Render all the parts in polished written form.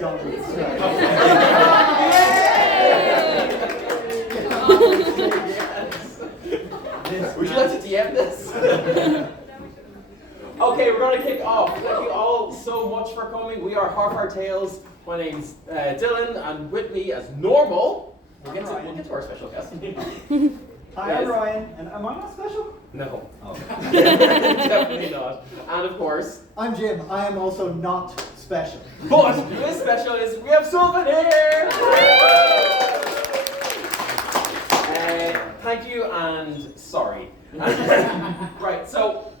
he's on the Would you like to DM this? Okay, we're going to kick off. Thank you all so much for coming. We are Half Our Tales. My name's Dylan, and with me, as normal, we'll get to our special guest. Hi, I'm Ryan, and am I not special? No. Oh. Definitely not. And of course, I'm Jim. I am also not special. But who is special is we have Sullivan here! Thank you and sorry. Right, so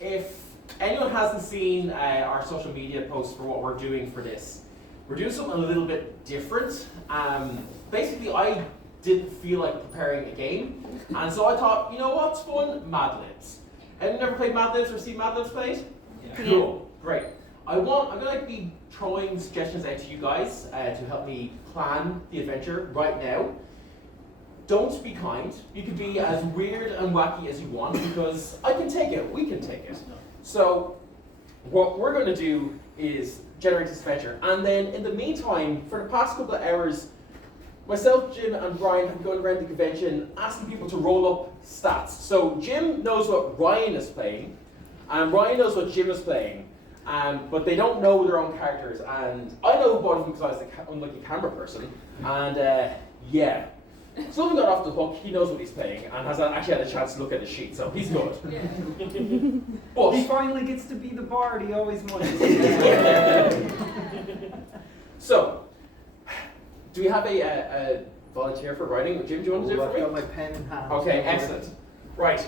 if anyone hasn't seen our social media posts for what we're doing for this, we're doing something a little bit different. Basically, I didn't feel like preparing a game, and so I thought, you know what's fun? Mad Libs. Anyone ever played Mad Libs or seen Mad Libs played? Yeah. Cool, great. I'm going to be throwing suggestions out to you guys to help me plan the adventure right now. Don't be kind. You can be as weird and wacky as you want because I can take it, we can take it. So what we're going to do is generate this adventure, and then in the meantime, for the past couple of hours, myself, Jim, and Brian have been going around the convention asking people to roll up stats. So Jim knows what Ryan is playing, and Ryan knows what Jim is playing, but they don't know their own characters. And I know both of them because I was the unlucky camera person, and yeah. Sullivan got off the hook, he knows what he's playing, and has actually had a chance to look at the sheet, so he's good. Yeah. But he finally gets to be the bard he always wanted. So, do we have a volunteer for writing? Jim, do you want to do it for me? I've got my pen in hand. Okay, excellent. Right.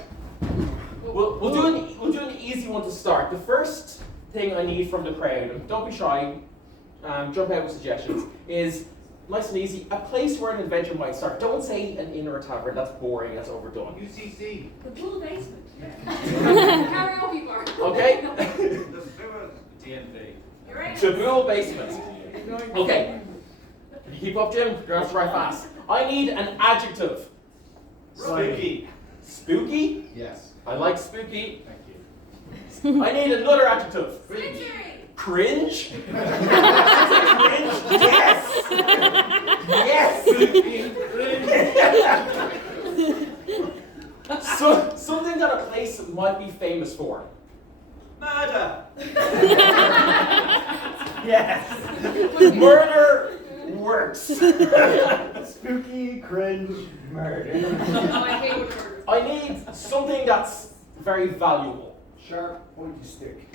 We'll do an easy one to start. The first thing I need from the crowd, and don't be shy, jump out with suggestions, is nice and easy, a place where an adventure might start. Don't say an inn or a tavern, that's boring, that's overdone. UCC. The pool basement. Yeah. Karaoke bar. Okay? The sewer DND. You're right. Shabool basement. Okay. Can you keep up, Jim? You're going to have to write fast. I need an adjective. Spooky. Spooky? Yes. I like spooky. Thank you. I need another adjective. Century. Cringe? Cringe? Yes! Yes! So, something that a place might be famous for. Murder. Yes! Murder works. Spooky, cringe, murder. Oh, I hate words. I need something that's very valuable. Sharp, pointy stick.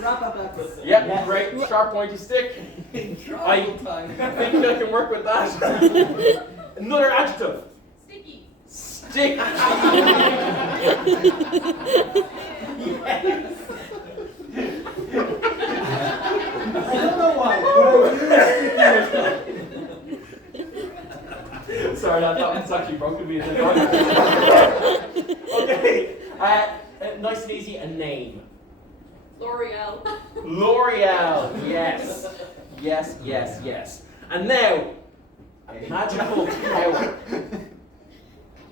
Wrap-a-bucks. Yep, Yes. great. Sharp, pointy stick. I think I can work with that. Another adjective. Sticky. Stick. Yes. I don't know why, but I really Sorry, that one's actually broken me in the door. Okay. Nice and easy, a name. L'Oreal. L'Oreal, yes. Yes, yes, yes. And now, a magical power.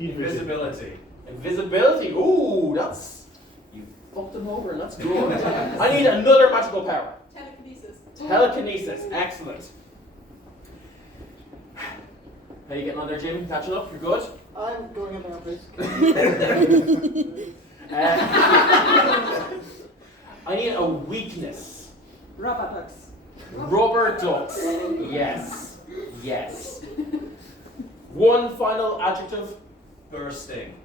Invisibility. Invisibility, ooh, that's, you fucked them over and that's good. I need another magical power. Telekinesis. Telekinesis, excellent. How you getting on there, Jim? Catching up, you're good? I'm going in there, please. I need a weakness. Wrap-a-bucks. Rubber ducks. Yes. Yes. One final adjective. Bursting.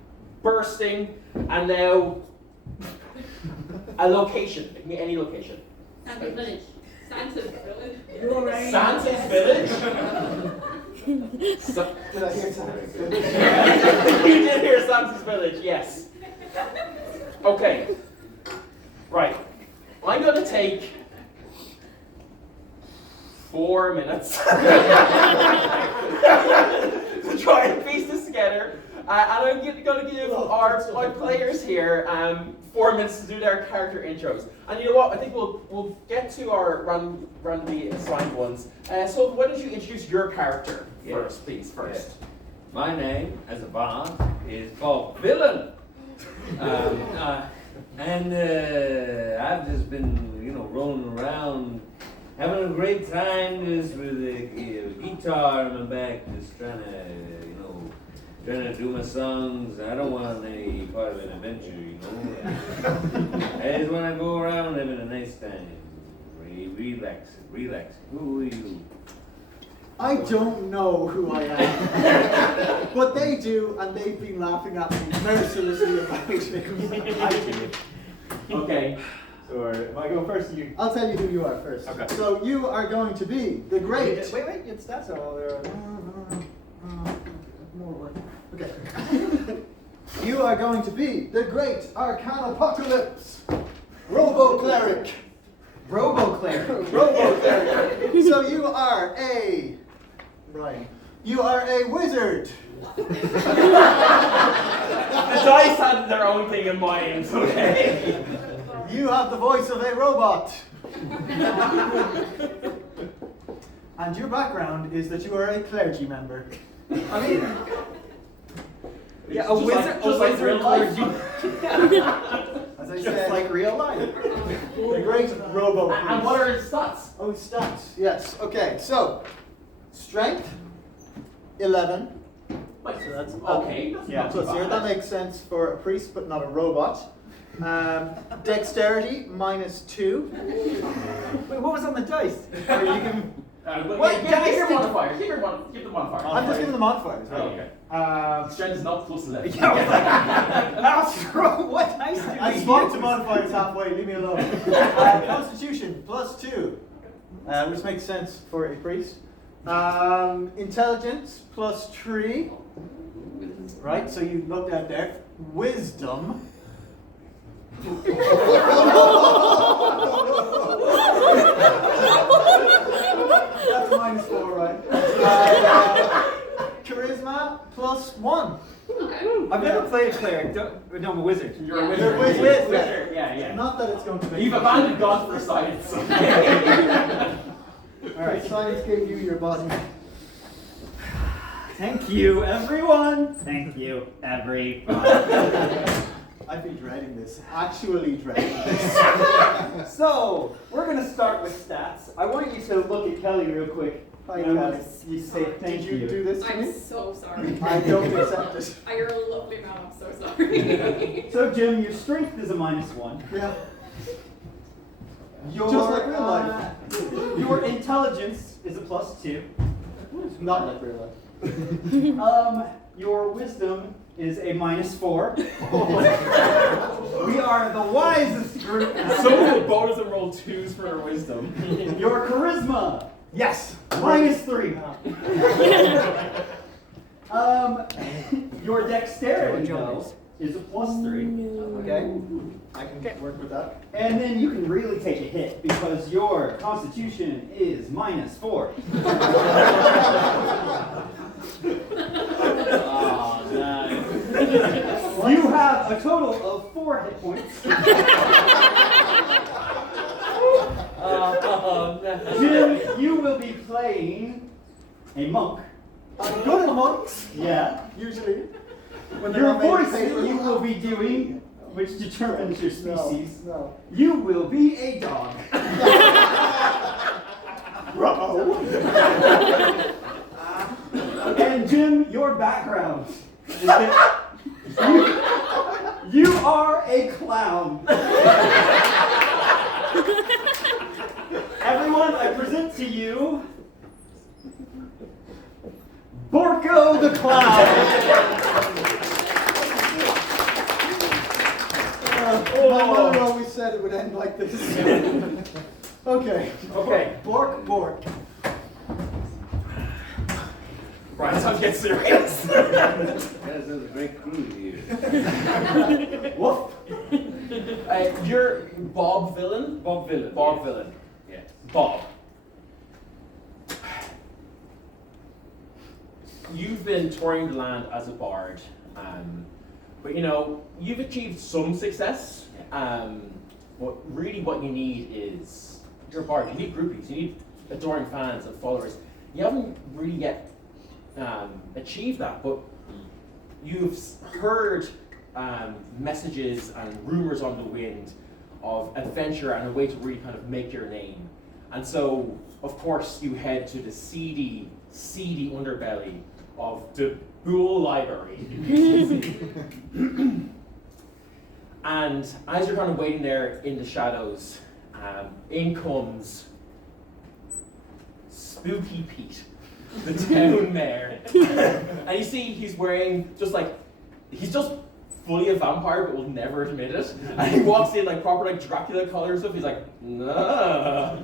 Bursting. And now a location. It can be any location. Santas Village. Santas Village. Santa's Village? Did I hear something? You did hear Santa's Village, yes. Okay. Right. I'm going to take 4 minutes to try and piece this together. And I'm going to give my players here 4 minutes to do their character intros. And you know what? I think we'll get to our randomly assigned ones. So why don't you introduce your character first, please? First. Yes. My name as a bard is called Villain. And I've just been, rolling around having a great time just with a guitar on my back, just trying to do my songs. I don't want any part of an adventure, you know. I just want to go around having a nice time, relaxing. Who are you? I don't know who I am. But they do, and they've been laughing at me mercilessly about it. I do. Okay. So, if I go first, you. I'll tell you who you are first. Okay. So you are going to be the great. Wait, it's that's all there. More work. Okay. You are going to be the great Arcanopocalypse, Robo-Cleric. Robo-cleric. Robo-Cleric. So you are a... Brian. You are a wizard. The dice had their own thing in mind, okay? You have the voice of a robot. And your background is that you are a clergy member. I mean, yeah, a Just wizard, just like real life. As I just said, like real life. the great robo. And what are his stats? Oh, stats. Yes. Okay. So, strength 11. Wait, So that's okay. That's Yeah. not too Plus zero. bad. That makes sense for a priest, but not a robot. Dexterity -2. Wait, what was on the dice? Or you can. Wait, give your modifier. Give the modifier. I'm just giving the modifiers. Oh, Right? okay. Strength is not plus 11. Yeah, I was like, what dice do I we swapped use? the modifiers halfway. Leave me alone. Constitution +2, which makes sense for a priest. Intelligence +3. Right. So you looked at there. Wisdom. That's -4, right? Charisma +1. Okay. I've never played a cleric. No, I'm a wizard. You're a Yeah. wizard. You're a wizard. Wizard. Yeah. Not that it's going to be. You've abandoned God for science. Alright, science gave you your body. Thank you, everyone. Thank you, everyone. I've been dreading this. Actually dreading this. So, we're going to start with stats. I want you to look at Kelly real quick. Hi, And I want Kelly. you to say thank Did you do this to I'm me? so sorry. I don't accept it. You're a lovely man, I'm so sorry. So, Jim, your strength is a -1. Yeah. Your, Just like real life. Your intelligence is a +2. Not like real life. Your wisdom is a -4. We are the wisest group. Someone will bonus and roll 2s for their wisdom. Your charisma, Yes! -3. Your dexterity though, is a +3. Okay. I can work with that. And then you can really take a hit because your constitution is -4. Oh, nice. You have a total of 4 hit points. Oh, nice. Jim, you will be playing a monk. I'm good at monks, Yeah. usually. When they're Your not made of voice that paper. you will be doing, which determines your species, No. you will be a dog. Bro. And Jim, your background is that you are a clown. Everyone, I present to you Borko the Clown. My mother always said it would end like this. Okay. Okay. Bork. Right, that's how it gets serious. That's a great crew here. Woof. You're Bob Villain? Bob Villain. Bob yes. Villain. Yes. Bob. You've been touring the land as a bard, but you know, you've achieved some success. But really what you need is, you're a bard, you need groupies, you need adoring fans and followers. You haven't really yet achieved that, but you've heard messages and rumors on the wind of adventure and a way to really kind of make your name. And so, of course, you head to the seedy, seedy underbelly of the Boole Library. And as you're kind of waiting there in the shadows, in comes Spooky Pete, the town mayor. And you see he's wearing he's just fully a vampire but will never admit it. And he walks in like proper like Dracula color stuff. He's like, nah,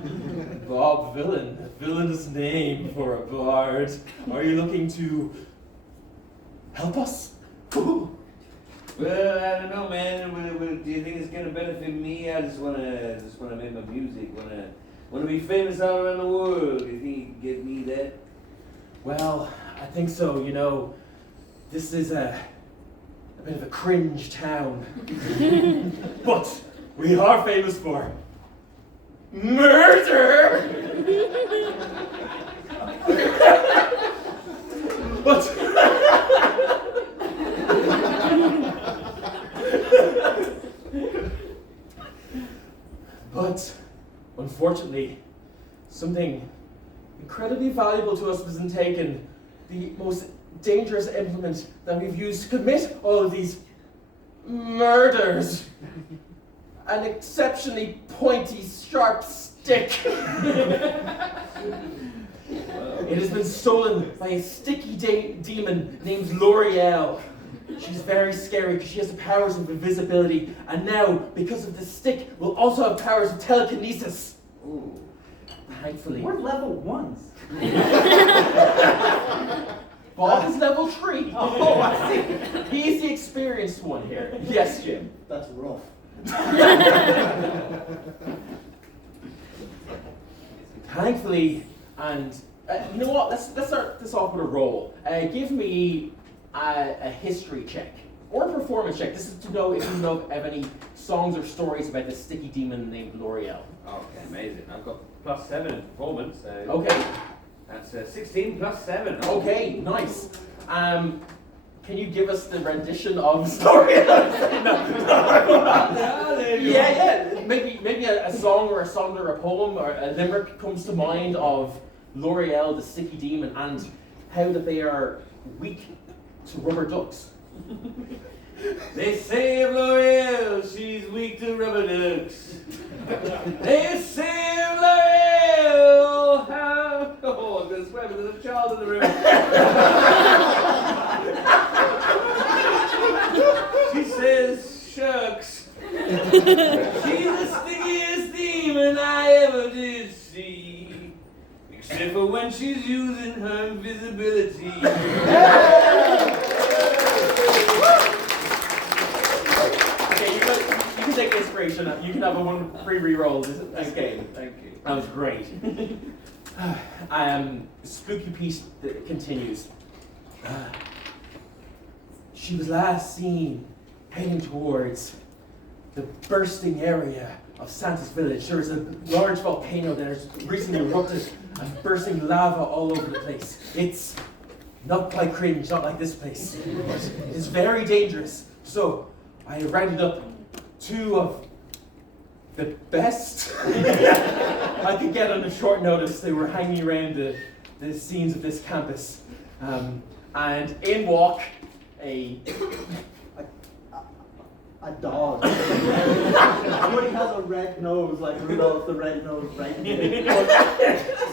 Bob Villain, a villainous name for a bard. Are you looking to help us? Well, I don't know, man. Do you think it's gonna benefit me? I just wanna make my music. Wanna be famous all around the world. Do you think you can get me that? Well, I think so. You know, this is a bit of a cringe town, but we are famous for murder. But unfortunately, something incredibly valuable to us wasn't taken. The most dangerous implement that we've used to commit all of these murders. An exceptionally pointy, sharp stick. It has been stolen by a sticky demon named L'Oreal. She's very scary because she has the powers of invisibility, and now, because of the stick, will also have powers of telekinesis. Ooh. Thankfully. We're level 1s. Bob is level 3. Oh, I see. He's the experienced one here. Yes, Jim. That's rough. Thankfully, and you know what? Let's start this off with a roll. Give me a history check or a performance check. This is to know if you know of any songs or stories about the sticky demon named L'Oreal. Okay, amazing. I've got +7 in performance. So Okay. That's 16 +7. Okay, nice. Can you give us the rendition of L'Oreal? Yeah. Maybe a song or a song or a poem or a limerick comes to mind of L'Oreal, the sticky demon, and how that they are weak to rubber ducks. They say of L'Oreal, she's weak to rubber ducks. They say of L'Oreal, how... Oh, I'm going to swear, but there's a child in the room. She says, shucks. She's the stickiest demon I ever did see. Except for when she's using her invisibility. Okay, you can take inspiration. You can have a one free reroll this game. Thank you. That was great. Spooky Piece continues. She was last seen heading towards the bursting area of Santas village. There is a large volcano that has recently erupted and bursting lava all over the place. It's not quite cringe, not like this place, but it is very dangerous. So I rounded up 2 of the best I could get on a short notice. They were hanging around the scenes of this campus. And in walk a dog. Somebody has a red nose like Rudolph the Red-Nosed Reindeer, but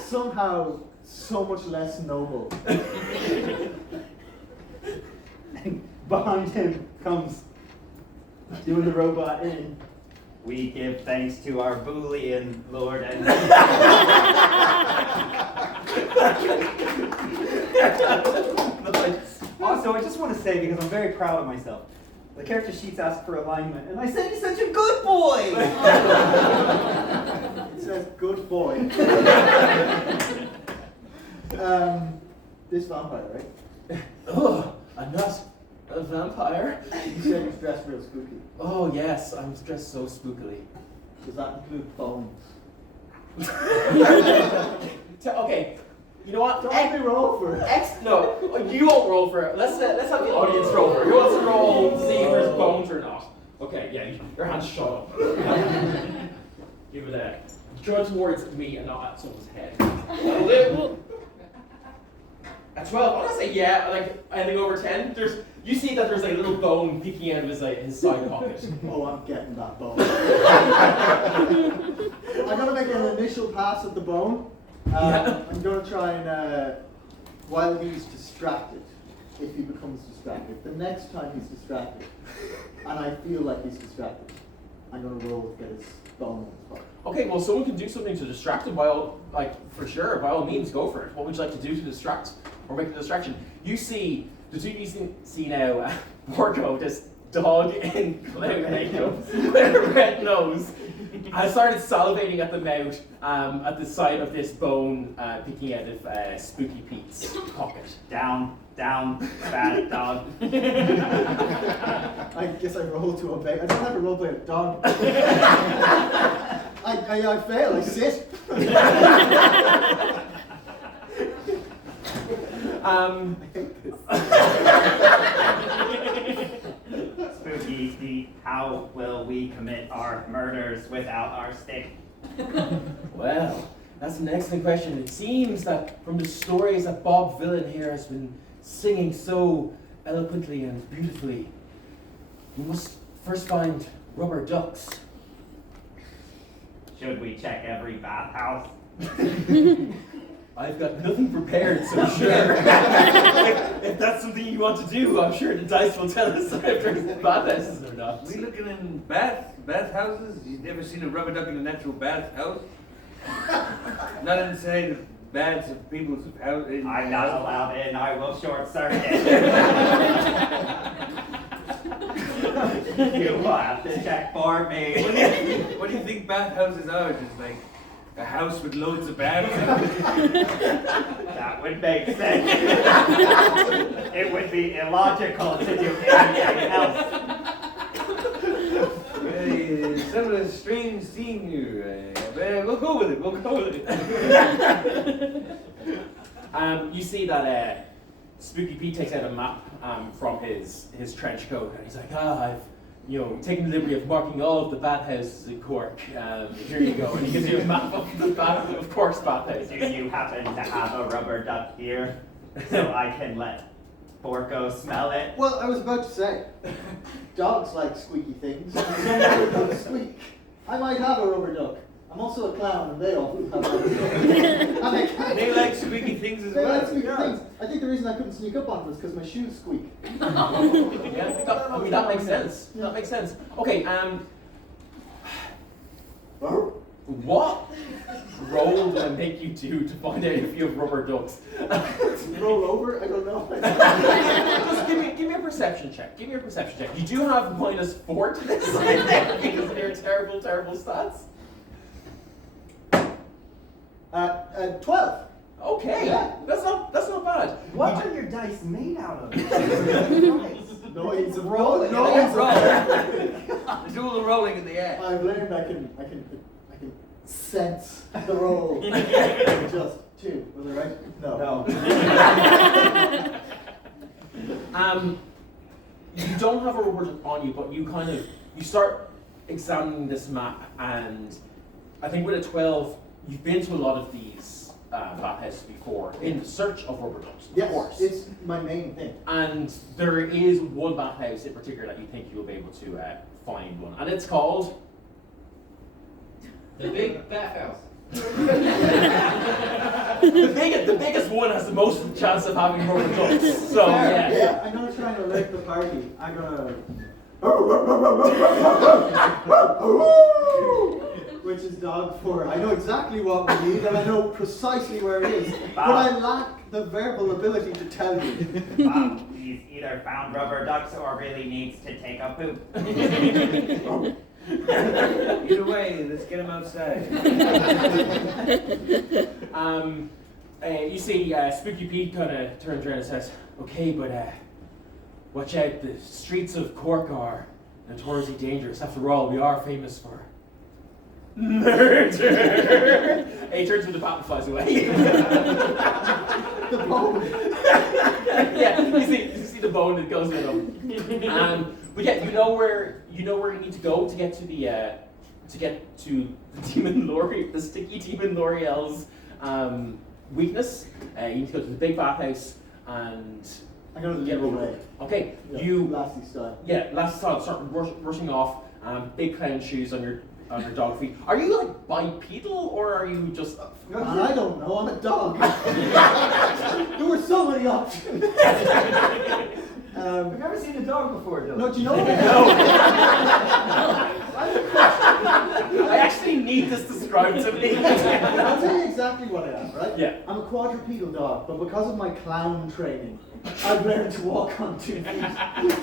somehow so much less noble. Behind him comes doing the robot in. We give thanks to our Boolean Lord and Also, I just want to say, because I'm very proud of myself, the character sheets ask for alignment, and I said he's such a good boy! It says good boy. This vampire, right? oh, I'm not a vampire. You said he's dressed real spooky. Oh yes, I'm dressed so spookily. Does that include bones? Okay, you know what? Don't make me roll for it. No, you won't roll for it. Let's have the audience roll for it. Who wants to roll to see if there's bones or not? Okay, yeah, your hands shut up. Give it a Draw towards me and not at someone's head. That'll do. At 12, I'm gonna say yeah, like anything over 10. You see that there's like a little bone peeking out of his side pocket. Oh, I'm getting that bone. I'm gonna make an initial pass at the bone. I'm gonna try and, while he's distracted, if he becomes distracted, the next time he's distracted, and I feel like he's distracted, I'm gonna roll to get his bone in his pocket. Okay, well, someone can do something to distract him. For sure, by all means, go for it. What would you like to do to distract or make a distraction? You see, the two you see now, Porco, this dog in clown makeup with a red nose, has started salivating at the mouth at the sight of this bone peeking out of Spooky Pete's pocket. Down, bad dog. I guess I roll to obey. I don't have to roll play a dog. I fail, I sit. I hate this. Spooky Pete, how will we commit our murders without our stick? Well, that's an excellent question. It seems that from the stories that Bob Villain here has been singing so eloquently and beautifully, we must first find rubber ducks. Should we check every bathhouse? I've got nothing prepared, so sure. if that's something you want to do, I'm sure the dice will tell us if there's bathhouses or not. We looking in bathhouses? You've never seen a rubber duck in a natural bathhouse? Not inside the baths of people's houses. I'm not allowed in, I will short circuit. You will have to check for me. What do you think bathhouses are? Just like a house with loads of baths? That would make sense. It would be illogical to do anything else. Some of the strange seeing you. We'll go with it. You see that Spooky Pete takes out a map from his trench coat, and he's like, I've taken the liberty of marking all of the bathhouses in Cork. Here you go. And he gives you a map of Cork's bathhouse. Do you happen to have a rubber duck here so I can let Porco smell it? Well, I was about to say, dogs like squeaky things, and some rubber ducks squeak. I might have a rubber duck. I'm also a clown, and they often have rubber ducks. They like squeaky things as They well. like squeaky things. I think the reason I couldn't sneak up on them is because my shoes squeak. Yeah, that makes sense. That makes sense. Okay, what role do I make you do to find out if you have rubber ducks? Roll over? I don't know. Just give me a perception check. Give me a perception check. You do have -4 to this because of your terrible, terrible stats. 12. Okay, Yeah. that's not bad. What are your dice made out of? Noise of rolling. Roll. Do all the rolling in the air. I've learned I can sense the roll. Just 2. Was I right? No. You don't have a rubber duck on you, but you start examining this map, and I think with a 12, you've been to a lot of these bathhouses before in search of rubber ducks, of Yes, course. it's my main thing. And there is one bathhouse in particular that you think you'll be able to find one, and it's called The big bathhouse. the biggest one has the most chance of having rubber ducks. So yeah. I'm gonna try and alert the party. I'm gonna. Which is dog for. I know exactly what we need, and I know precisely where it is. But I lack the verbal ability to tell you. He's either found rubber ducks or really needs to take a poop. Either way, let's get him outside. You see, Spooky Pete kind of turns around and says, "Okay, but watch out. The streets of Cork are notoriously dangerous. After all, we are famous for murder." And he turns to the bat and flies away. The bone. Yeah, you see the bone that goes with him. But yeah, you know where you need to go to get to to get to the sticky demon L'Oreal's weakness. You need to go to the big bathhouse and I'm gonna get lead the over way. it. Okay, Yeah, you Lassie style. last start rushing off. Big clown shoes on your dog feet. Are you like bipedal or are you just? Man, I don't know. I'm a dog. There were so many options. I've never seen a dog before, Dylan. No, do you know what? I actually need this described to me. I'll tell you exactly what I am, right? Yeah. I'm a quadrupedal dog, but because of my clown training, I've learned to walk on 2 feet.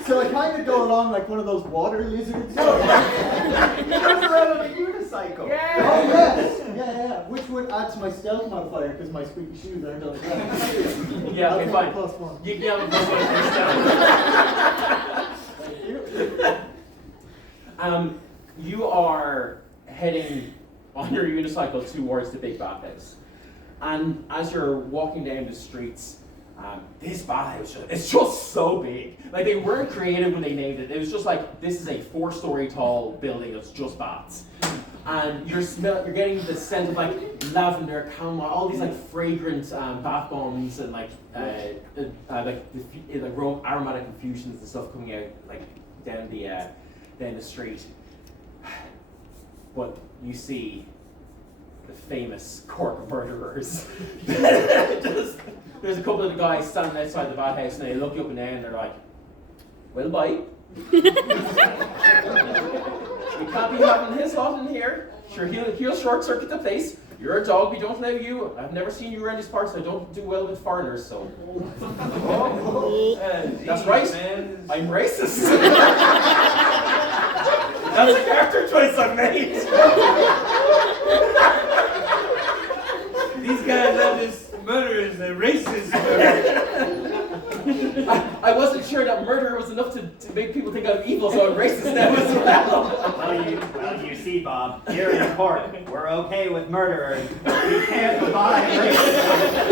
So I kind of go along like one of those water lizards. He goes around on a unicycle. Oh yes, yeah. Which would add to my stealth modifier because my squeaky shoes aren't on the ground. Yeah, I'll okay, take fine. the +1. You can have a Thank you. You are heading on your unicycle towards the big bathhouse, and as you're walking down the streets, this bathhouse it's just so big. Like they weren't creative when they named it. It was just like this is a 4-story tall building that's just baths. And you're getting the scent of like lavender, chamomile, all these like fragrant bath bombs and like aromatic infusions and stuff coming out like down the street. But you see the famous Cork murderers. There's a couple of the guys standing outside the bathhouse and they look you up and down and they're like, well, bye. We can't be having his lot in here. Sure, he'll short circuit the place. You're a dog, we don't allow you. I've never seen you around these parts, I don't do well with foreigners, so. That's right, man. I'm racist. That's a character choice I made. These guys are just murderers and racists. I wasn't sure that murder was enough to make people think I'm evil, so I'm racist now as well. Well, you see, Bob, here in Cork, we're okay with murderers, but we can't abide racism.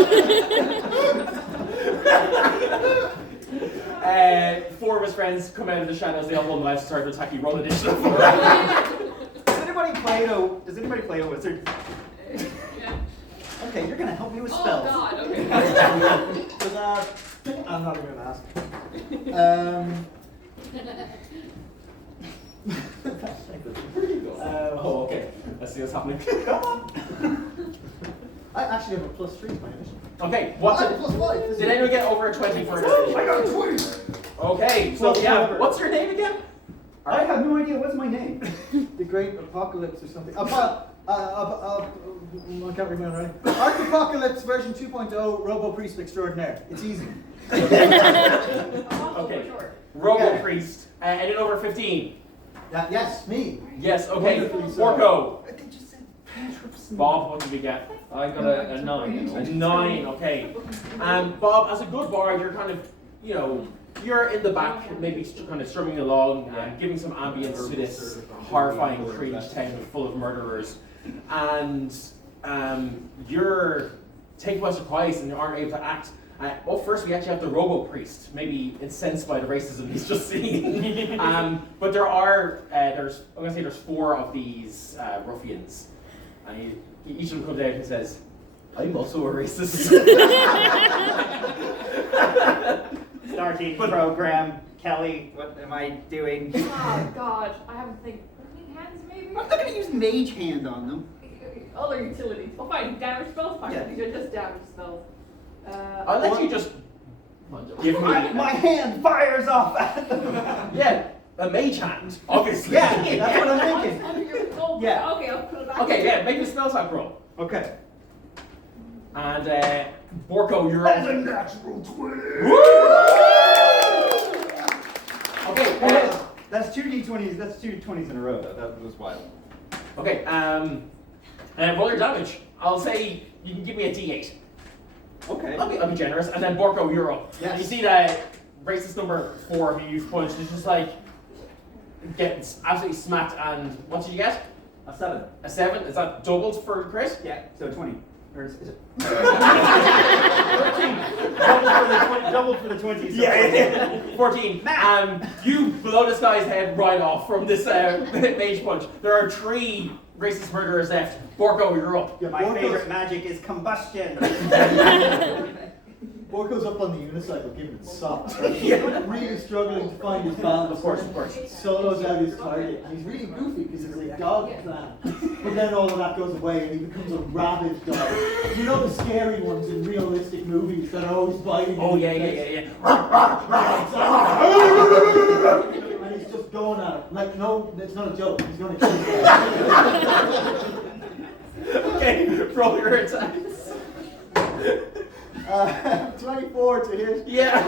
4 of his friends come out of the shadows, they all hold knives and start to attack you. Roll initiative. Does anybody play a wizard? Yeah. Okay, you're gonna help me with Oh spells. God. Okay. I'm not even gonna ask. Oh, okay. I see what's happening. I actually have a +3 to my initiative. Okay, I what's have a it? +5. Did anyone get over a 20 for it? I got a 20. Okay, so Well, yeah, whatever. what's your name again? I have no idea. What's my name? The Great Apocalypse or something. I can't remember, right? Archapocalypse version 2.0 Robo Priest Extraordinaire. It's easy. Okay. Robo Yeah. Priest. Anyone over 15? Yes, me. Yes, okay. Wonderfully so. Orko. They just said cantrips. Bob, what did we get? I got a 9. A 9, okay. Bob, as a good bard, you're kind of, you're in the back, maybe kind of strumming along, giving some ambience to this horrifying, cringe town full of murderers. And you're taken by surprise and you aren't able to act. First we actually have the Robo Priest, maybe incensed by the racism he's just seen. But there's 4 of these ruffians. And each of them comes out and says, I'm also a racist. Starting program. Kelly, what am I doing? Oh God. I haven't think. Hands maybe. I'm not gonna use Mage Hand on them. Other utilities. Oh fine. Damage spells. Fine. Yeah. These are just damage spells. I'll let you just give me My hand fires off at them. yeah, a mage hand, obviously. Yeah, that's what I'm thinking. Under your gold. Yeah. Okay, I'll put it back. Okay, yeah, make a spell attack roll. Okay. And Borko, you're That's a up. natural 20. Okay, That's 2 d20s. That's 2 20s in a row, though. That was wild. okay. Roll your damage. I'll say you can give me a D8. Okay. I'll be generous. And then Borko, you're up. Yes. And you see that racist number 4 who you've punched is just like gets absolutely smacked. And what did you get? A 7. A 7. Is that doubled for crit? Yeah. So 20. Or is it? 13. Doubled double for the 20. So Yeah, 14. You blow this guy's head right off from this mage punch. There are 3 racist murderers left. Borko, you're up. Yeah, My favorite magic is combustion. Borko's up on the unicycle giving it socks. Right? Really struggling to find his balance. Of course. Solos out his target, and he's really goofy because he's a dog plan. But then all of that goes away, and he becomes a rabid dog. You know the scary ones in realistic movies that are always biting. Oh, yeah. And he's just going at it. Like, no, it's not a joke. He's going to kill you. Okay, roll your attacks. 24 to hit. Yeah.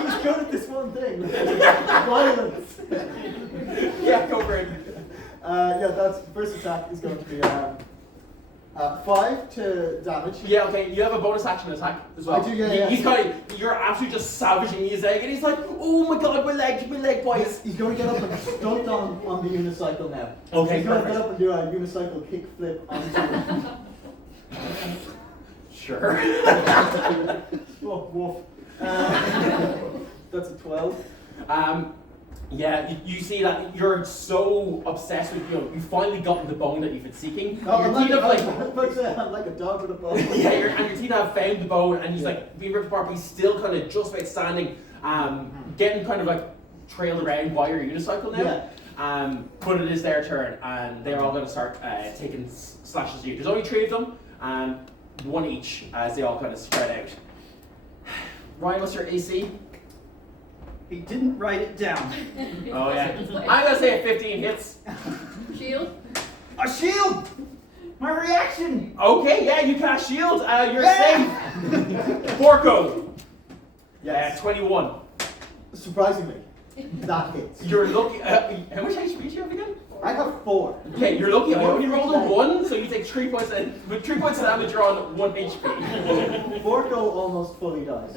He's good at this one thing. Violence. Yeah, go for it. Yeah, that's first attack is going to be 5 to damage. Yeah, okay, you have a bonus action attack as well. I do, yeah. He's you're absolutely just savaging his leg, and he's like, oh my god, my leg, boys. He's going to get up and stunt on the unicycle now. Okay, He's going to perfect. get up and do a unicycle kick flip onto it. Sure. Woof, woof. That's a 12. Yeah, you see that you're so obsessed with, you finally gotten the bone that you've been seeking. Oh, Your I'm team have, I'm like a dog with a bone. yeah, and your team have found the bone, and he's like being ripped apart, but he's still kind of just about standing, getting kind of like trailed around by your unicycle now. Yeah. But it is their turn, and they're all going to start taking slashes at you. There's only 3 of them, 1 each, as they all kind of spread out. Ryan, what's your AC? He didn't write it down. Oh yeah. I'm going to say 15 hits. Shield. A shield! My reaction! Okay, yeah, you cast shield. You're safe. Borko. Yeah, 21. Surprisingly, that hits. You're lucky. How much HP do you have again? I have 4. Okay, you're lucky. I only rolled a 1, so you take 3 points. With 3 points of damage, you're on 1 HP. Borko almost fully dies.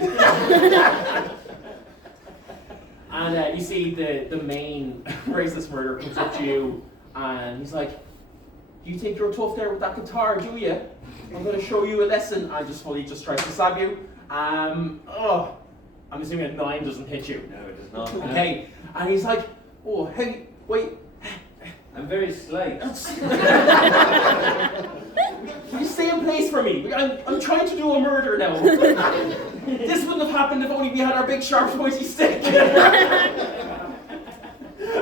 And you see the main racist murderer comes up to you, and he's like, "You think you're tough there with that guitar, do you? I'm going to show you a lesson." I just fully just tries to stab you. I'm assuming a 9 doesn't hit you. No, it does not. Okay, and he's like, "Oh, hey, wait." I'm very slight. Will you stay in place for me? I'm trying to do a murder now. This wouldn't have happened if only we had our big sharp pointy stick.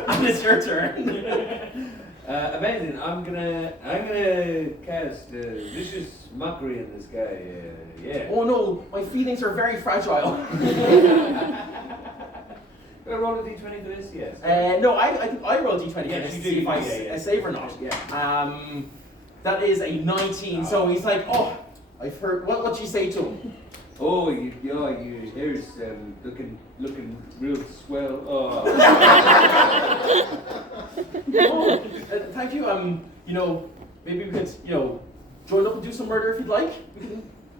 And it's your turn. Amazing. I'm gonna cast vicious mockery on this guy. Yeah. Oh no, my feelings are very fragile. Do I roll a d20 for this? Yes. No, I roll d20 Yes, to you see do, if I yeah. save or not. That is a 19. So he's like, "Oh, I've heard. What'd you say to him?" Oh, your hair's looking real swell. Oh. Oh, thank you. Maybe we could, join up and do some murder if you'd like.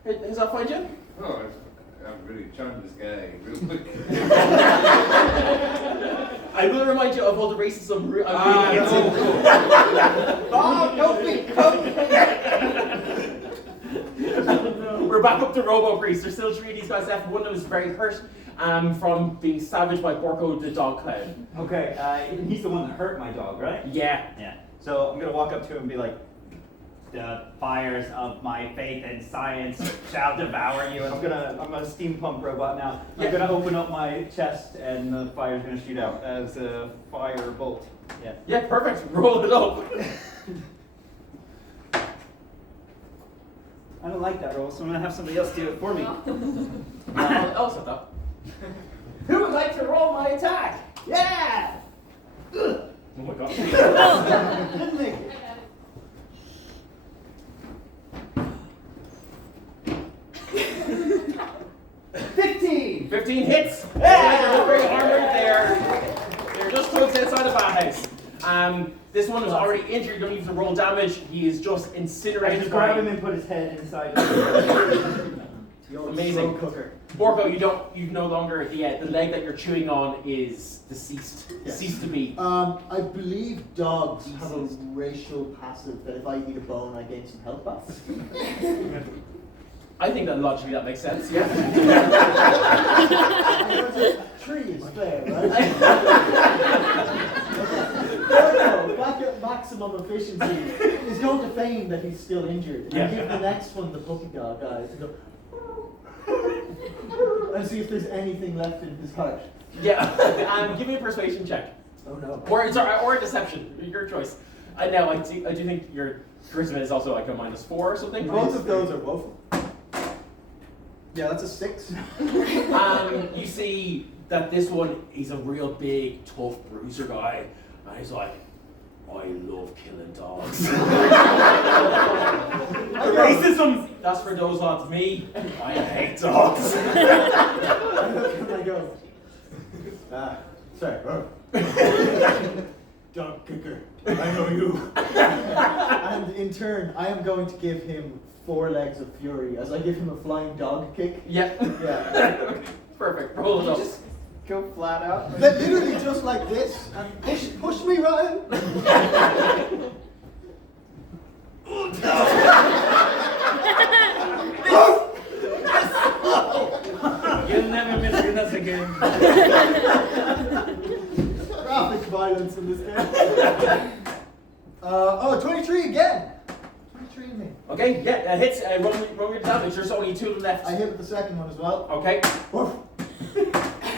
Does that find you? Oh, I'm really charmed this guy real quick. I will remind you of all the racism We're back up to Robo Priest. There's still 3 of these guys left. One of them is very hurt from being savaged by Borko the dog clown. Okay, he's the one that hurt my dog, right? Yeah. Yeah. So I'm gonna walk up to him and be like, "The fires of my faith and science shall devour you." And I'm a steampunk robot now. I'm gonna open up my chest and the fire's gonna shoot out as a fire bolt. Yeah. Yeah, perfect. Roll it up. I don't like that roll, so I'm gonna have somebody else do it for me. I'll set that. Who would like to roll my attack? Yeah! Oh my god. Didn't make it. $15 hits. They're very armored. They're just thugs outside the bathhouse. This one is already injured. You don't need to roll damage. He is just I incinerated. just grab him and put his head inside. Amazing. Cooker. Borko, you no longer the leg that you're chewing on is deceased. Yes. Ceased to be. I believe dogs have a racial passive that if I eat a bone, I gain some health back. I think that logically that makes sense, yeah. Tree is fair, right? Gordo, back at maximum efficiency, is going to feign that he's still injured. And Yeah. give the next one the puppy dog eyes and go and see if there's anything left in his heart. Yeah, give me a persuasion check. Oh no. Or a deception, your choice. Now, I do think your charisma is also like a -4 or something. Both of those are woeful. Yeah, that's a 6. You see that this one, he's a real big, tough bruiser guy, and he's like, I love killing dogs. Racism! That's for those lads. Me, I hate dogs. I look and I go, sorry. Dog kicker, I know you. And in turn, I am going to give him 4 legs of fury as I give him a flying dog kick. Yeah. Yeah. Perfect. Roll it up. Just go flat out. Literally just like this. And push me, Ryan. You'll never miss us again. Graphic violence in this game. 23 again. 23 in me. Okay, yeah, that hits. Roll your damage. There's only 2 left. I hit with the second one as well. Okay. Woof.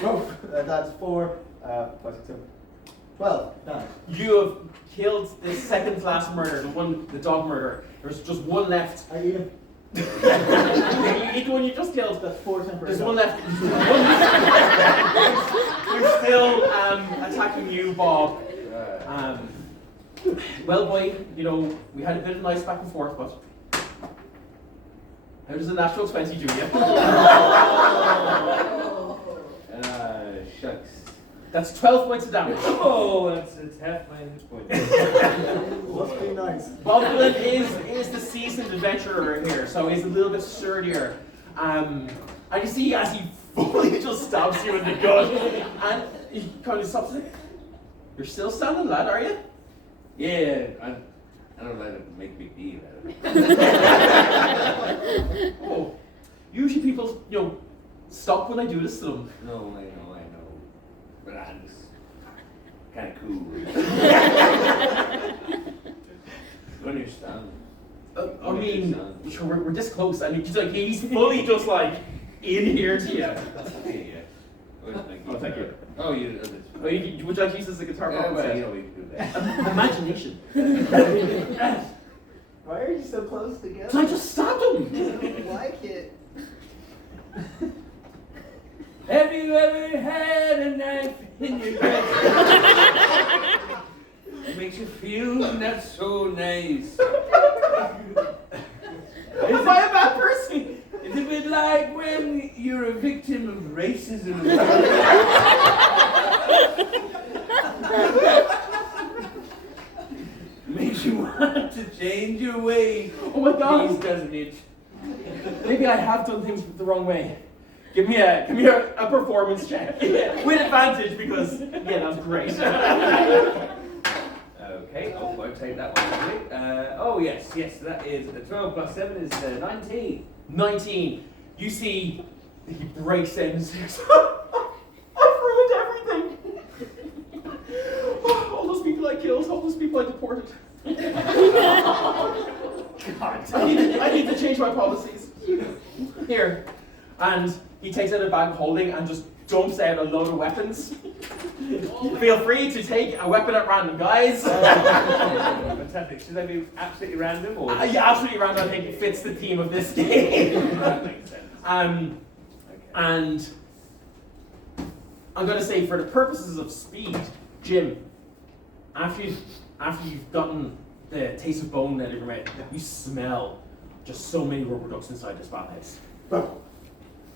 Woof. That's 4, 5, 6, 7, 12. Nice. You have killed the second last murder, the dog murder. There's just one left. I eat him. You eat the one you just killed. That's 4 temporary. There's one left. They're still attacking you, Bob. Well, boy, you know, we had a bit of nice back and forth, but how does a natural 20 do you? Shucks. That's 12 points of damage. Oh, it's half my hit point. Must be nice. Bob Dylan is the seasoned adventurer here, so he's a little bit sturdier. And you see as he fully just stabs you in the gut, and he kind of stops it. You're still standing, lad, are you? Yeah, I don't let it make big deal out of it. Oh, usually people, you know, stop when I do this to them. No, I know. But I'm just kind of cool. Understand? I mean, sure, we're this close. I mean, he's fully just like in here to you. Okay, yeah. Oh, thank you. Oh, you. Would you like to use this as a guitar? Yeah, Well, you know we can do that. Imagination. Why are you so close together? So I just stabbed him. I like it. Have you ever had a knife in your gut? It makes you feel not so nice. Am I a bad person? It's a bit like when you're a victim of racism. Makes you want to change your way. Oh my God. Doesn't it? Maybe I have done things the wrong way. Give me a performance check with advantage because yeah, that's great. Okay, I'll take that one. Oh yes, that is 12 plus 7 is 19. 19. You see, he breaks in and says, I've ruined everything. All those people I killed, all those people I deported. God, I need to change my policies. Here. And he takes out a bag of holding and just dumps out a load of weapons. Feel free to take a weapon at random, guys. Fantastic. Should they be absolutely random or? Yeah, absolutely random. I think it fits the theme of this game. That makes sense. And I'm going to say, for the purposes of speed, Jim, after you've gotten the taste of bone out of your mouth, you smell just so many rubber ducks inside this bathhouse.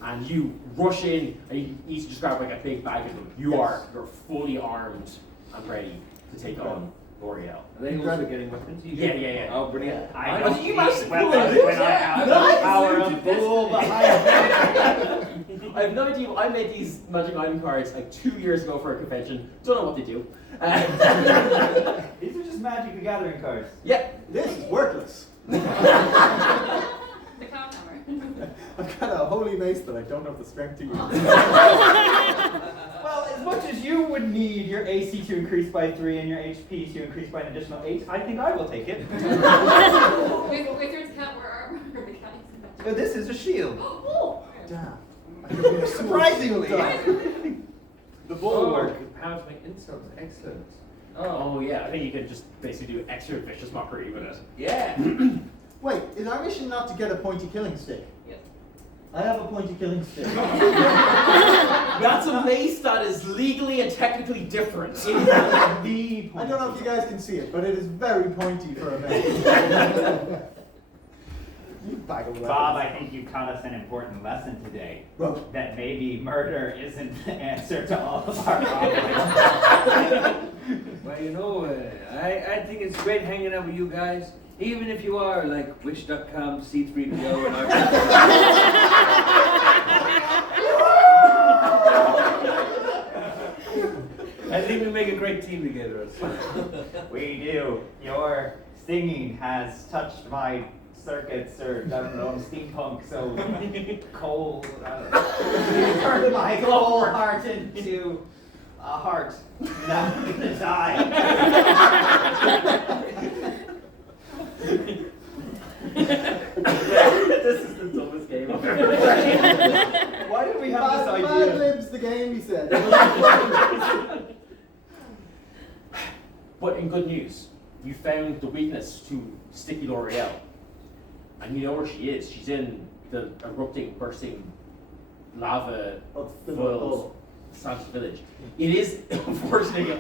And you rush in, and you need to just grab like a big bag of them. You're fully armed and ready to take on L'Oreal. Are they also getting weapons? Yeah. Oh, brilliant. I But you managed to pull weapons it. when I have the Nice. power of bull behind I have no idea. I made these magic item cards like 2 years ago for a convention. Don't know what they do. These are just Magic the Gathering cards. Yeah. This is worthless. The cow hammer. I've got a holy mace that I don't have the strength to use. Well, as much as you would need your AC to increase by 3 and your HP to increase by an additional 8, I think I will take it. Wizards can't wear armor mechanics. But this is a shield. Oh! Damn. Surprisingly. The Oh, bulwark. how to make insults. Excellent. Oh yeah, I think you can just basically do extra vicious mockery with it. Yeah. Wait, is our mission not to get a pointy killing stick? Yes. I have a pointy killing stick. That's a mace that is legally and technically different. The I don't know if you guys can see it, but it is very pointy for a mace. You bag of Bob, weapons. I think you taught us an important lesson today. Well, That maybe murder isn't the answer to all of our problems. Well, you know, I think it's great hanging out with you guys. Even if you are like Witch.com, C3PO, and I think we make a great team together. We do. Your singing has touched my circuits, or I don't know, steampunk, so cold. Turned my whole heart into a heart. Now I'm gonna die. This is the dumbest game I've ever played. Why did we have Mad this idea? libs the game, he said. But in good news, you found the weakness to Sticky L'Oreal. And you know where she is. She's in the erupting, bursting, lava Oh, filled Santas village. It is, unfortunately,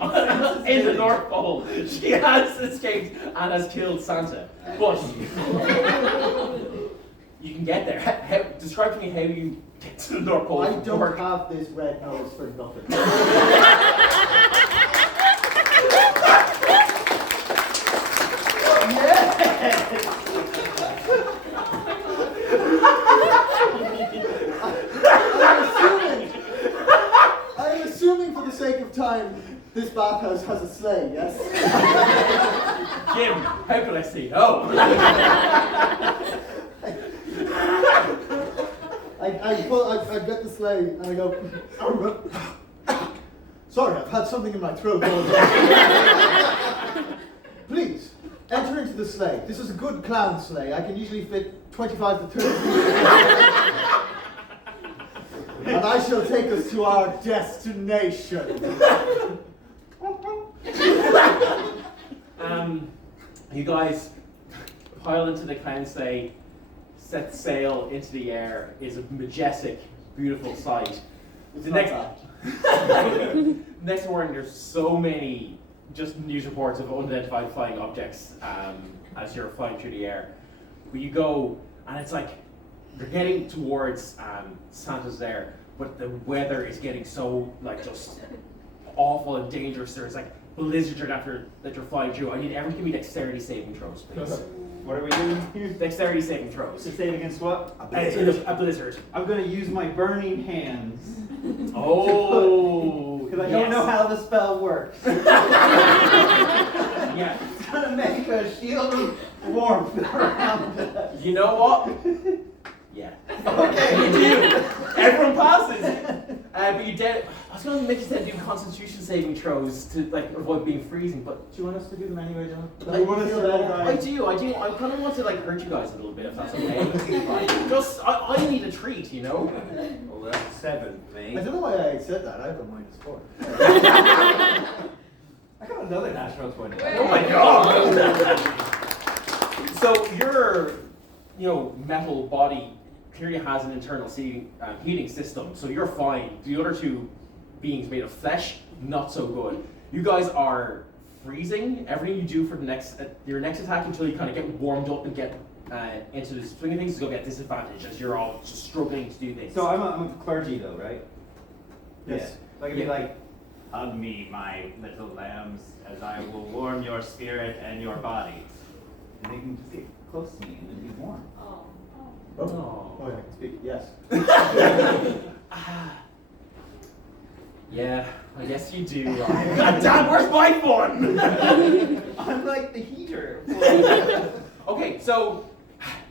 in the North Pole. She has escaped and has killed Santa. But you can get there. Describe to me how you get to the North Pole. I from don't work. have this red nose for nothing. I'm assuming for the sake of time, this bathhouse has a sleigh, yes? Jim, how could I say no? I get the sleigh and I go, sorry, I've had something in my throat all day. Please, enter into the sleigh. This is a good clown sleigh. I can usually fit 25 to 30 people. And I shall take us to our destination. You guys pile into the clown sleigh, set sail into the air. It's a majestic, beautiful sight. It's The not next- that. Next morning, there's so many just news reports of unidentified flying objects as you're flying through the air. But you go, and it's like you're getting towards Santa's there, but the weather is getting so like just awful and dangerous. There's like blizzard after that you're flying through. I need everyone to give me dexterity saving throws, please. What are we doing? Dexterity saving throws. To save against what? A blizzard. I'm gonna use my burning hands. Oh, Because I don't know how the spell works. Yeah. It's gonna make a shield of warmth around us. You know what? Yeah. Okay. You do. Everyone passes. But you did. I was going to make you do Constitution saving throws to like avoid being freezing, but Do you want us to do them anyway, John? Like, you want to feel better? I do. I kind of want to like hurt you guys a little bit, if that's okay. Like, just, I need a treat, you know. Oh, that's 7, I mate. don't know why I said that. I have a -4. I got another natural 20. Oh my god. So your, metal body clearly has an internal heating system, so you're fine. The other two beings made of flesh, not so good. You guys are freezing. Everything you do for your next attack until you kind of get warmed up and get into the swing of things is going to get disadvantage as you're all just struggling to do things. So I'm a clergy though, right? Yes. Yeah. So I can be like, hug me, my little lambs, as I will warm your spirit and your body. And they can just get close to me and then be warm. Oh. Oh, yeah, I can speak. Yes. Yeah, I guess you do. God damn, where's my fun? I'm like the heater. Okay, so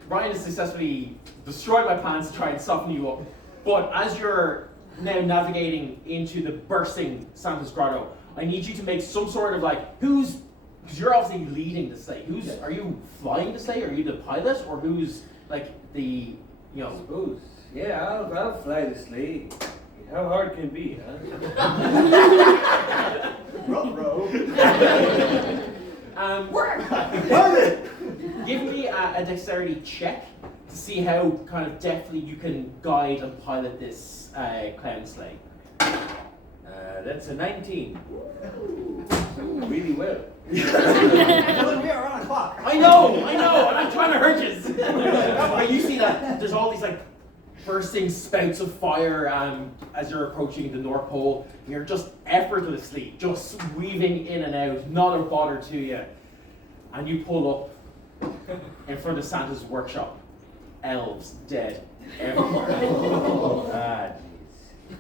Ryan has successfully destroyed my plans to try and soften you up. But as you're now navigating into the bursting Santas Grotto, I need you to make some sort of like, because you're obviously leading the sleigh. Are you flying the sleigh? Are you the pilot? Or who's like the, you know? Suppose. Yeah, I'll fly the sleigh. How hard can it be, huh? Ruh-roh. Give me a dexterity check to see how kind of deftly you can guide and pilot this clown sleigh. That's a 19. So really well. Dylan, we are on a clock. I know, and I'm trying to hurt you. But you see that there's all these like bursting spouts of fire as you're approaching the North Pole. You're just effortlessly just weaving in and out, not a bother to you. And you pull up in front of Santa's workshop. Elves dead everywhere. Ah,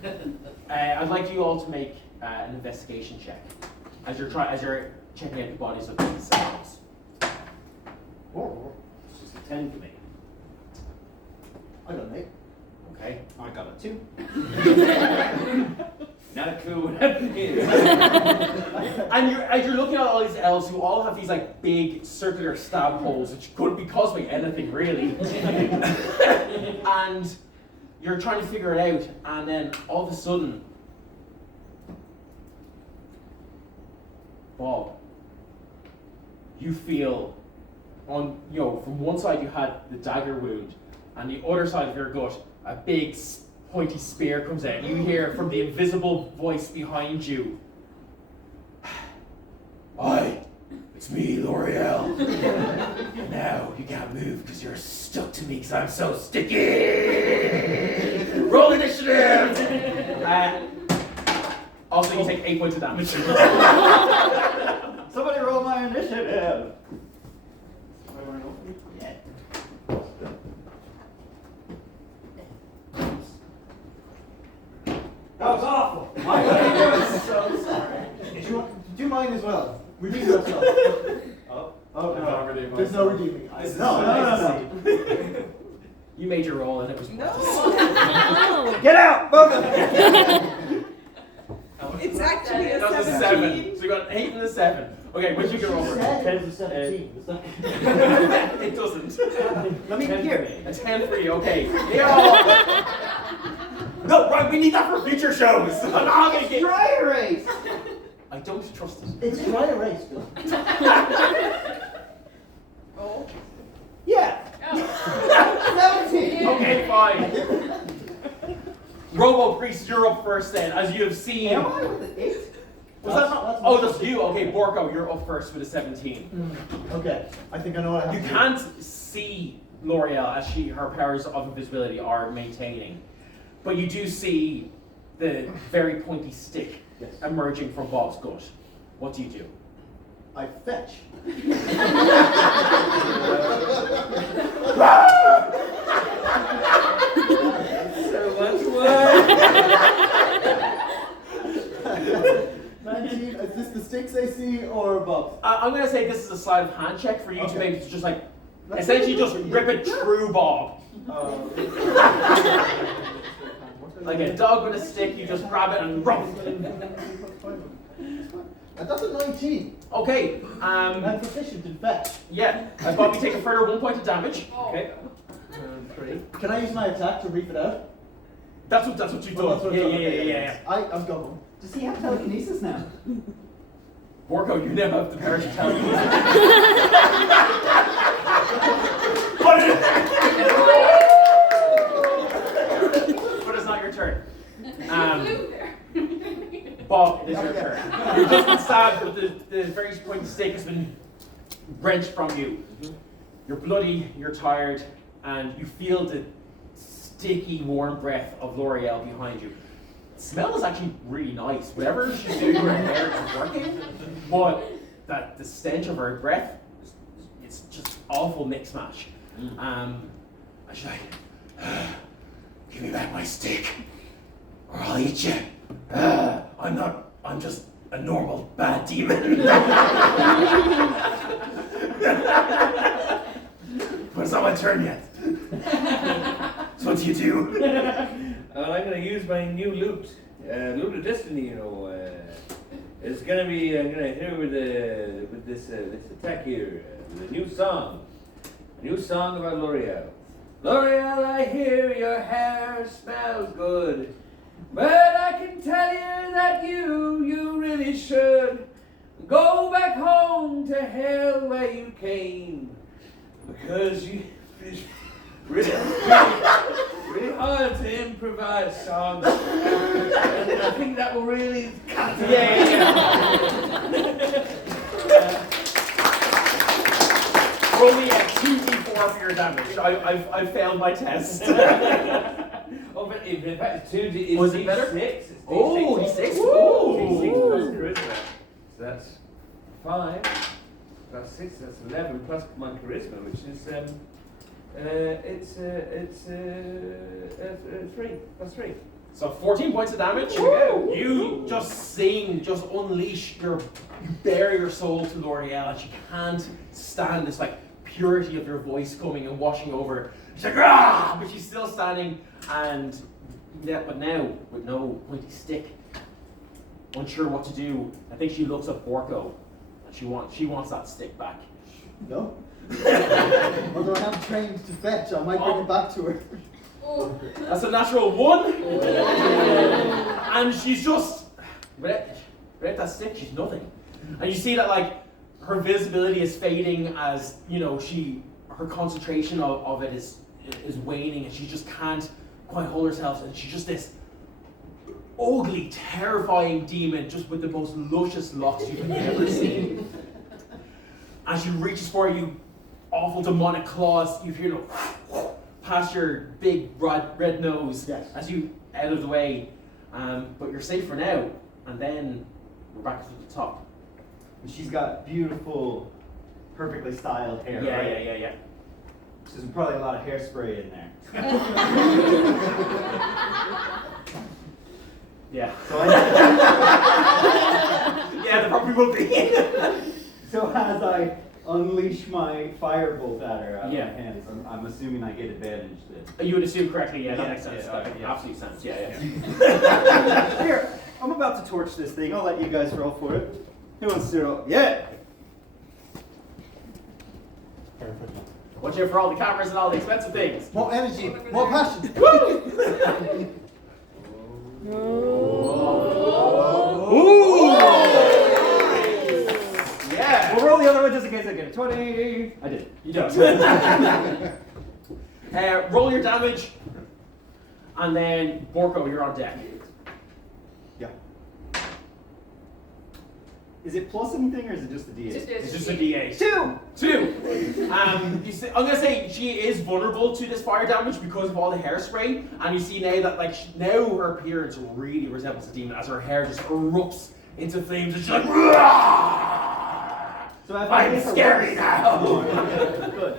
jeez. I'd like you all to make an investigation check as you're checking out the bodies of these elves. It's just a 10 for me. I got an 8. Okay. I got a 2. Not a clue what happened here. And as you're looking at all these elves who all have these like big circular stab holes, which couldn't be caused by anything really. And you're trying to figure it out, and then all of a sudden, Bob, you feel from one side you had the dagger wound, and the other side of your gut, a big pointy spear comes out. You hear from the invisible voice behind you, "Hi, it's me, L'Oreal. Now you can't move because you're stuck to me because I'm so sticky. Roll initiative." Also, you take 8 points of damage. Somebody roll my initiative. Yeah. That was awful. I'm so sorry. Do mine as well. Redeem yourself. Oh no, there's no redeeming. No. You made your roll and it was No. Get out, both of you. It's actually a That was a 7. So you got an 8 and a 7. Okay, what did you get roll for? 10 to 17. It doesn't. Let me hear. A 10 for you, okay. They all... No, right, we need that for future shows. I'm not gonna get... Dry erase. I don't trust it. It's dry erase, Bill. Oh. Yeah. Oh. 17. Okay, fine. Robo Priest, you're up first then, as you have seen. Am I with an 8? Was that not? Oh, that's you. Okay, Borko, you're up first with a 17. Okay, I think I know what I have You to do. can't see L'Oreal as her powers of invisibility are maintaining, but you do see the very pointy stick Yes. emerging from Bob's gut. What do you do? I fetch. So much work. 19, is this the sticks I see or Bob's? I'm going to say this is a sleight of hand check for you to maybe just like, essentially just rip it through Bob. Like a dog with a stick, you just grab it and run. And that's a 19. Okay, I'm proficient in fetch. yeah, Bob, you take a further 1 point of damage. Oh. Okay. Can I use my attack to reef it out? That's what you've done. That's what Yeah. I've done. I'm going. Does he have telekinesis now? Borko, you now have the power to tell you. But it's not your turn. Bob, it is your turn. You've just been stabbed, but the very pointy stake has been wrenched from you. You're bloody, you're tired, and you feel the sticky, warm breath of L'Oreal behind you. The smell is actually really nice. Whatever she's doing with her hair is working, but the stench of her breath, it's just awful mix mash. And she's like, "Give me back my stick, or I'll eat you. I'm just a normal bad demon." But It's not my turn yet. So what do you do? I'm gonna use my new lute, lute of destiny. You know, it's gonna be. I'm gonna hit her with this attack here, with a new song about L'Oreal. L'Oreal, I hear your hair smells good, but I can tell you that you really should go back home to hell where you came, because it's really hard to improvise songs, and I think that will really cut it. Roll me a 2d4 for your damage. I failed my test. Oh, but in fact, it's 2D. Was it better? D6. It's D6. Oh, D6. D6 plus charisma. So that's 5 plus 6. That's 11 plus my charisma, which is it's 3 plus 3. So 14 points of damage. Woo! You just sing, just unleash you bare your soul to L'Oreal, and she can't stand this like purity of your voice coming and washing over her. She's like, ah! But she's still standing, and yeah, but now with no pointy stick, unsure what to do. I think she looks at Borko, and she wants that stick back. No. Although I am trained to fetch, I might bring it back to her. That's a natural 1. And she's just, without that stick, she's nothing. And you see that like her visibility is fading as, you know, her concentration of it is waning, and she just can't quite hold herself, and she's just this ugly, terrifying demon just with the most luscious locks you've ever seen. And she reaches for you, awful demonic claws, you hear past your big red nose, Yes. as you out of the way, but you're safe for now. And then we're back to the top. And she's got beautiful, perfectly styled hair, right? Yeah. So there's probably a lot of hairspray in there. Yeah. So, Yeah, there probably will be. so as I unleash my firebolt at her out of Yeah. my hands, I'm assuming I get advantage then. You would assume correctly, yeah, that Yeah, makes sense. yeah, That okay, makes yeah. absolute sense, yeah. Here, I'm about to torch this thing. I'll let you guys roll for it. Who wants to roll? Yeah! Watch out for all the cameras and all the expensive things. More energy, more passion. Yeah. We'll roll the other one just in case I get a 20. I did. You don't. Roll your damage, and then Borko, you're on deck. Yeah. Is it plus anything or is it just the D8? It's just a D8. 2! 2. I'm gonna say she is vulnerable to this fire damage because of all the hairspray, and you see now that now her appearance really resembles a demon as her hair just erupts into flames, and she's like, So if I'm hit her scary once- now. Good.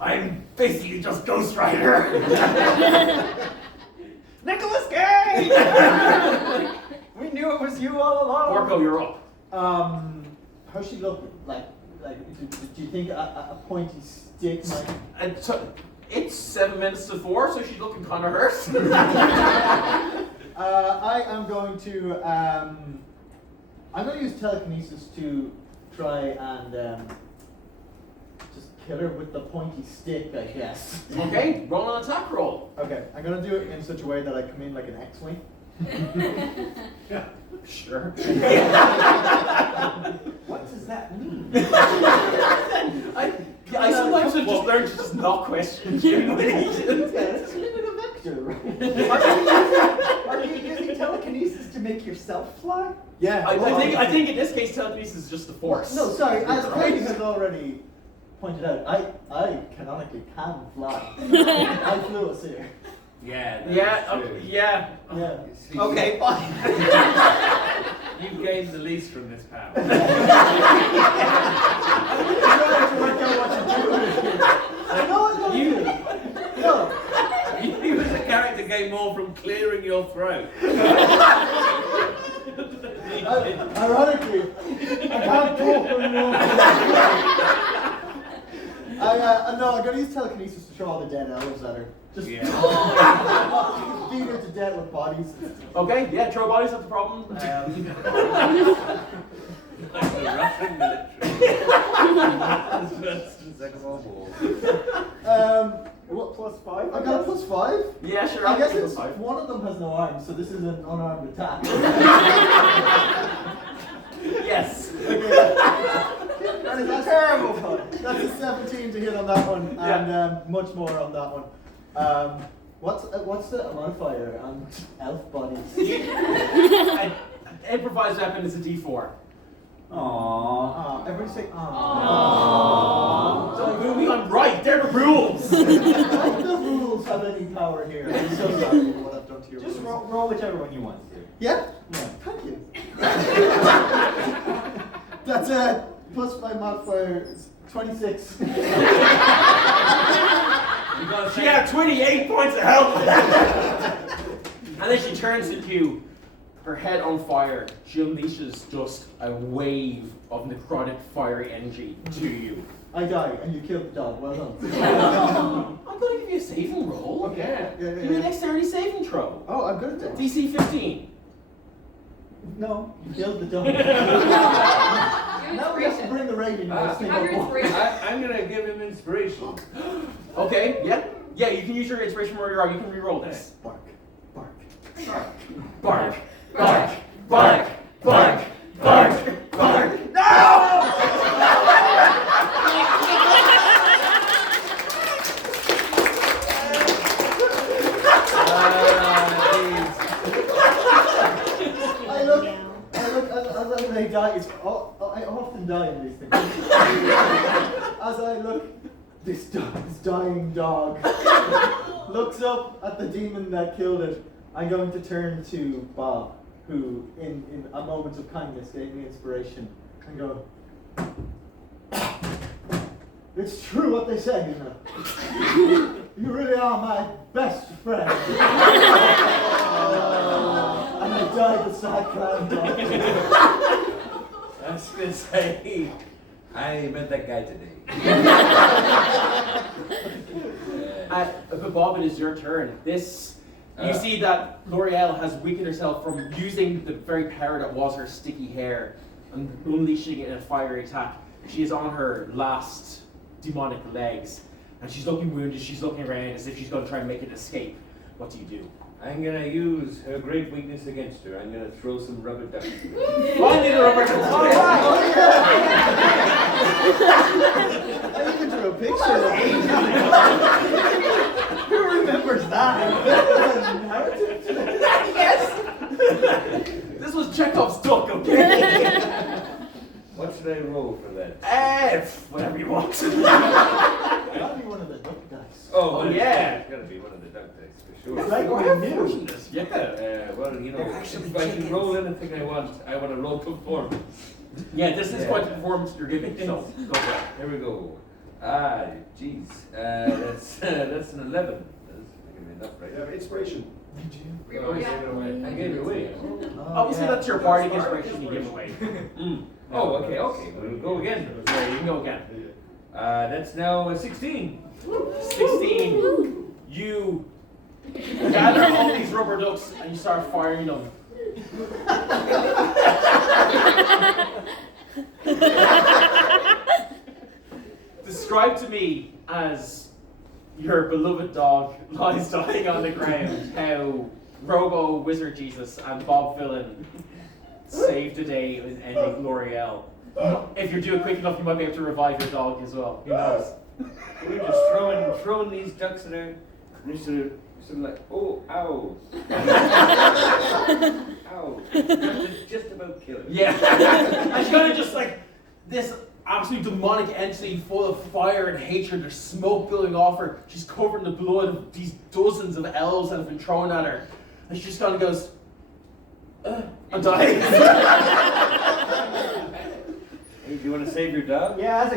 I'm basically just Ghost Rider. Nicholas Cage! We knew it was you all along. Borko, you're up. How's she looking? Like, do you think a pointy stick might? And so, it's 7 minutes to 4, so she's looking kind of hurt. I am going to use telekinesis to try and just kill her with the pointy stick, I guess. Okay, roll an attack roll. Okay, I'm gonna do it in such a way that I come in like an X-wing. Sure. What does that mean? I sometimes have just learned to just not question you. It's a vector, right? Are you using telekinesis to make yourself fly? Yeah. I think in this case telekinesis is just the force. No, sorry. As Craig has already pointed out, I canonically can fly. I flew us here. Yeah. Yeah, yeah. Yeah. See, Okay, fine. You've gained the least from this power. I'm trying to work out what to do with it. I know I don't do. No. You as a character gain more from clearing your throat. Ironically, I can't talk anymore. No, I'm gonna use telekinesis to throw all the dead elves at her. Just Yeah. beat her to death with bodies. Okay, yeah, throw bodies, that's the problem. Like the Russian military. It's like a mobile. What +5? I got a +5. Yeah, sure. I I'll guess give it's it 5. one of them has no arms, so this is an unarmed attack. Yes. That is a terrible fun. That's a 17 to hit on that one, and much more on that one. What's the modifier on elf bodies? An improvised weapon is a D4. Aww. Everybody say Don't boo me, I'm right. They're the rules. Don't the rules have any power here? I'm so sorry for what I've done to your Just rules. roll whichever one you want to. Yeah? Yeah. Thank you. That's plus my modifier is 26. She had 28 points of health. And then she turns into you, her head on fire. She unleashes just a wave of necrotic fiery energy to you. I die, and you killed the dog. Well done. I'm going to give you a saving roll. Okay. Yeah. Give me a dexterity saving throw. Oh, I'm good at that. DC 15. No, you killed the dog. Your Now we have to inspiration. bring the rating. Ah. Let's think Have your about more. inspiration. I'm gonna give him inspiration. Okay, yeah. Yeah, you can use your inspiration where you are. You can re-roll this. Bark, bark. Bark, bark, bark, bark, bark, bark. I look, as I die, I often die in these things. As I look, this dying dog looks up at the demon that killed it. I'm going to turn to Bob, who in a moment of kindness gave me inspiration, and go, it's true what they say, you know. You really are my best friend. And I died beside Cloud Dog. I was gonna say, I met that guy today. But Bob, it is your turn. You see that L'Oreal has weakened herself from using the very power that was her sticky hair and unleashing it in a fiery attack. She is on her last demonic legs, and she's looking wounded. She's looking around as if she's going to try and make an escape. What do you do? I'm gonna use her great weakness against her. I'm gonna throw some rubber ducks. Finally, the rubber ducks. All right. I even drew a picture of it. Who remembers that? Yes. This was Chekhov's duck, okay? What should I roll for that? Whatever you want. That'd be one of the duck dice. Oh, yeah. It's gotta be one of the duck dice for sure. It's like we knew. Yeah. Well, you know, They're actually if I can chickens. roll anything I want to roll performance. Yeah, this is Yeah. quite the performance you're giving, so go for it. Here we go. Ah, jeez. That's an 11. That's gonna be enough, right? You have inspiration. Reroll, yeah. I gave it away. Obviously, that's your party inspiration you give away. Oh, okay. We'll go again. Yeah, you can go again. That's now a 16. 16. You gather all these rubber ducks and you start firing them. Describe to me as your beloved dog lies dying on the ground how Robo Wizard Jesus and Bob Villain saved the day in ending L'Oreal. If you do it quick enough, you might be able to revive your dog as well. Who knows? We're just throwing these ducks in there. And you're sort of like, oh, ow. Ow. Just about kill him. Yeah. And she's kind of just like this absolute demonic entity full of fire and hatred. There's smoke building off her. She's covered in the blood of these dozens of elves that have been thrown at her. And she just kind of goes, I'm dying. Hey, do you want to save your dog? Yeah, as a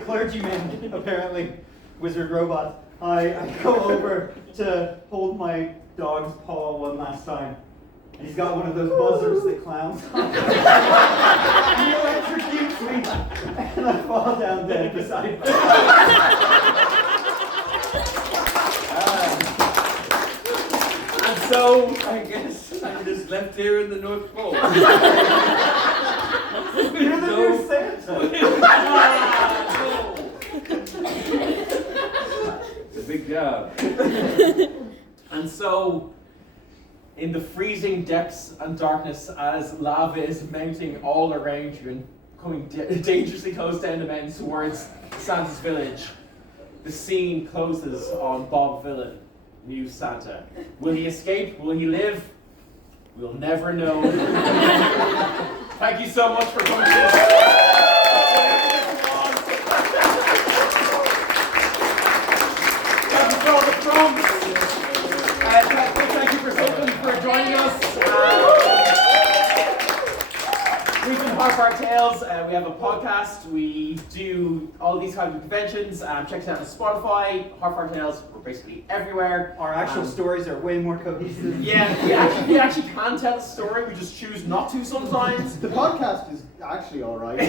clergyman, apparently, wizard robot, I go over to hold my dog's paw one last time. And he's got one of those buzzers that clowns on. He electrocutes me, and I fall down dead beside him. And so, I guess I'm just left here in the North Pole. You're the new Santa. It's a big job. And so, in the freezing depths and darkness, as lava is mounting all around you and coming dangerously close down the mountain towards Santa's village, the scene closes on Bob Villan, new Santa. Will he escape? Will he live? We'll never know. Thank you so much for coming to this. Thank you for all the prompts. Thank you for Sullivan for joining us. We've been Harp Our Tales. We have a podcast. We do all these kinds of conventions. Check us out on Spotify. Harp Our Tales. We're basically everywhere. Our actual stories are way more cohesive. Yeah, we actually can tell a story. We just choose not to sometimes. The podcast is actually alright.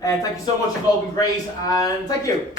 And thank you so much. You've all been great. And thank you.